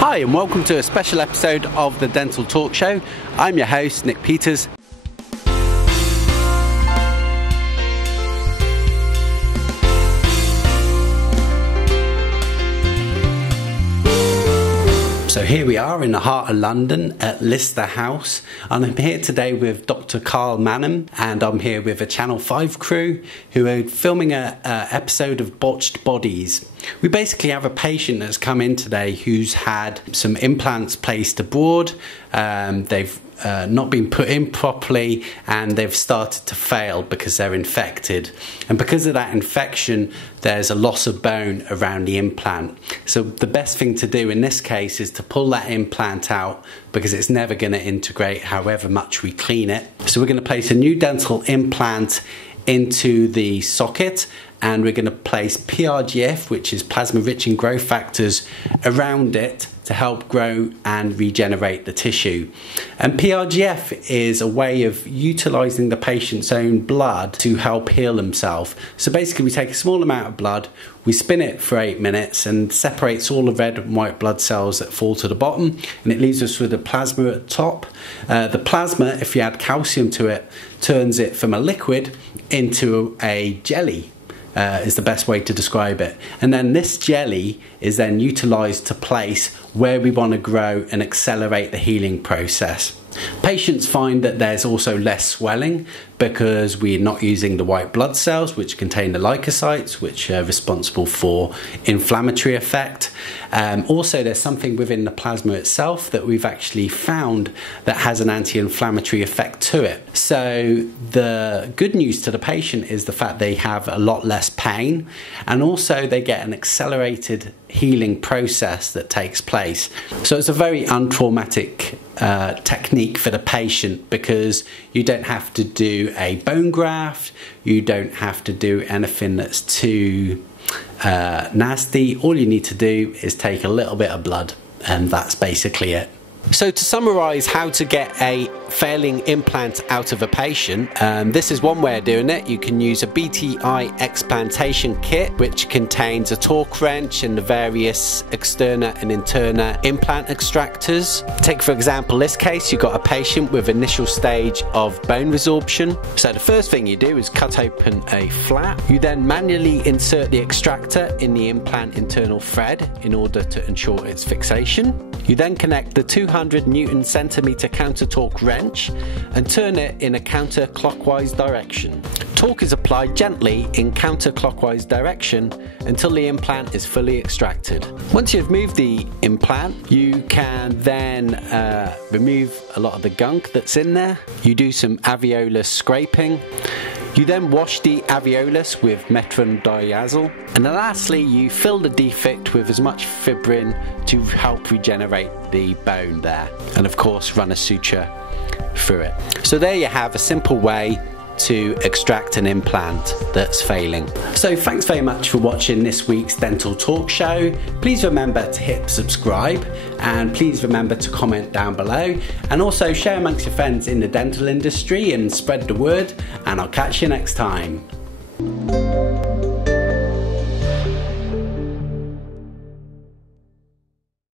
Hi and welcome to a special episode of the Dental Talk Show. I'm your host, Nick Peters. So here we are in the heart of London at Lister House, and I'm here today with Dr. Carl Manham, and I'm here with a Channel 5 crew who are filming an episode of Botched Bodies. We basically have a patient that's come in today who's had some implants placed abroad. They've not been put in properly and they've started to fail because they're infected, and because of that infection there's a loss of bone around the implant. So the best thing to do in this case is to pull that implant out because it's never going to integrate however much we clean it. So we're going to place a new dental implant into the socket, and we're going to place PRGF, which is plasma rich in growth factors, around it to help grow and regenerate the tissue. And PRGF is a way of utilizing the patient's own blood to help heal themselves. So basically we take a small amount of blood, we spin it for 8 minutes and separates all the red and white blood cells that fall to the bottom, and it leaves us with the plasma at the top. The plasma, if you add calcium to it, turns it from a liquid into a jelly. Is the best way to describe it. And then this jelly is then utilized to place where we want to grow and accelerate the healing process. Patients find that there's also less swelling because we're not using the white blood cells, which contain the leukocytes, which are responsible for inflammatory effect. Also, there's something within the plasma itself that we've actually found that has an anti-inflammatory effect to it. So the good news to the patient is the fact they have a lot less pain, and also they get an accelerated healing process that takes place. So it's a very untraumatic technique for the patient because you don't have to do a bone graft, you don't have to do anything that's too nasty. All you need to do is take a little bit of blood, and that's basically it. So to summarise how to get a failing implant out of a patient, this is one way of doing it. You can use a BTI explantation kit, which contains a torque wrench and the various externa and interna implant extractors. Take for example this case, you've got a patient with initial stage of bone resorption. So the first thing you do is cut open a flap. You then manually insert the extractor in the implant internal thread in order to ensure its fixation. You then connect the 200 Newton centimeter counter torque wrench and turn it in a counterclockwise direction. Torque is applied gently in counterclockwise direction until the implant is fully extracted. Once you've moved the implant, you can then remove a lot of the gunk that's in there. You do some alveolus scraping. You then wash the alveolus with metronidazole, and then lastly you fill the defect with as much fibrin to help regenerate the bone there, and of course run a suture through it. So there you have a simple way to extract an implant that's failing. So thanks very much for watching this week's Dental Talk Show. Please remember to hit subscribe, and please remember to comment down below, and also share amongst your friends in the dental industry and spread the word, and I'll catch you next time.